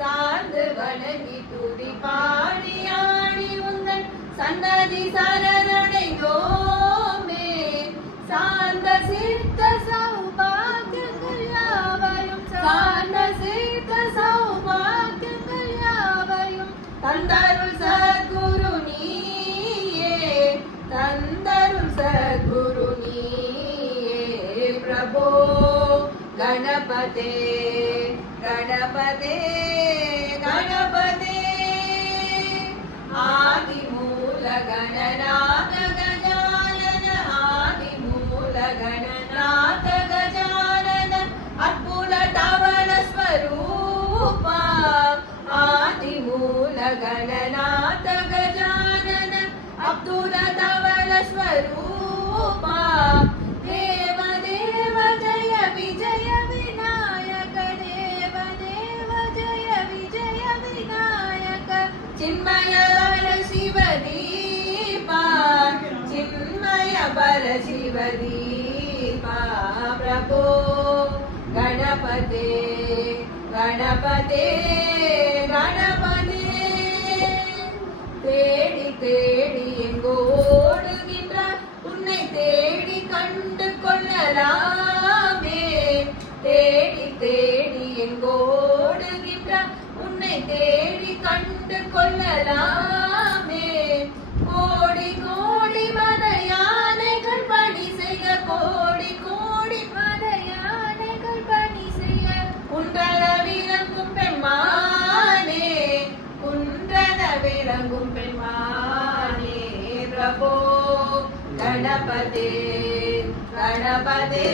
சார்ந்து வணங்கி துதி பாடி ஆடி உந்தன் சன்னதி சரணடைந்தோமே. சார்ந்த சித்த சௌபாகியங்கள் யாவையும் சார்ந்த சித்த சௌபாகியங்கள் யாவையும் தந்தருள் சத்குரு நீயே, தந்தருள் சத்குரு நீயே. பிரபோ गणपते गणपते गणपते आदिमूल गणनाथ गजानन आदिमूल गणनाथ गजानन अद्भुत धवल स्वरूपा आदिमूल गणनाथ गजानन अद्भुत धवल स्वरूपा. चिन्मय वर शिवदीपा चिन्मय वर शिवदीपा. प्रभो गणपते गणपते गणपते தேடி தேடி எங்கோ ஓடுகின்ற உன்னை தேடி கண்டு கொள்ளலாமே. தேடி தேடி எங்கோ ஓடுகின்ற உன்னை தேடி கண்டு கொள்ளலாமே. கோடி கோடி மத யானைகள் பணி செய்ய கோடி கோடி மத யானைகள் பணி செய்ய குன்றன விளங்கும் பெண்மானே குன்றன விளங்கும் பெண்மானே. பிரபோ गणपते गणपते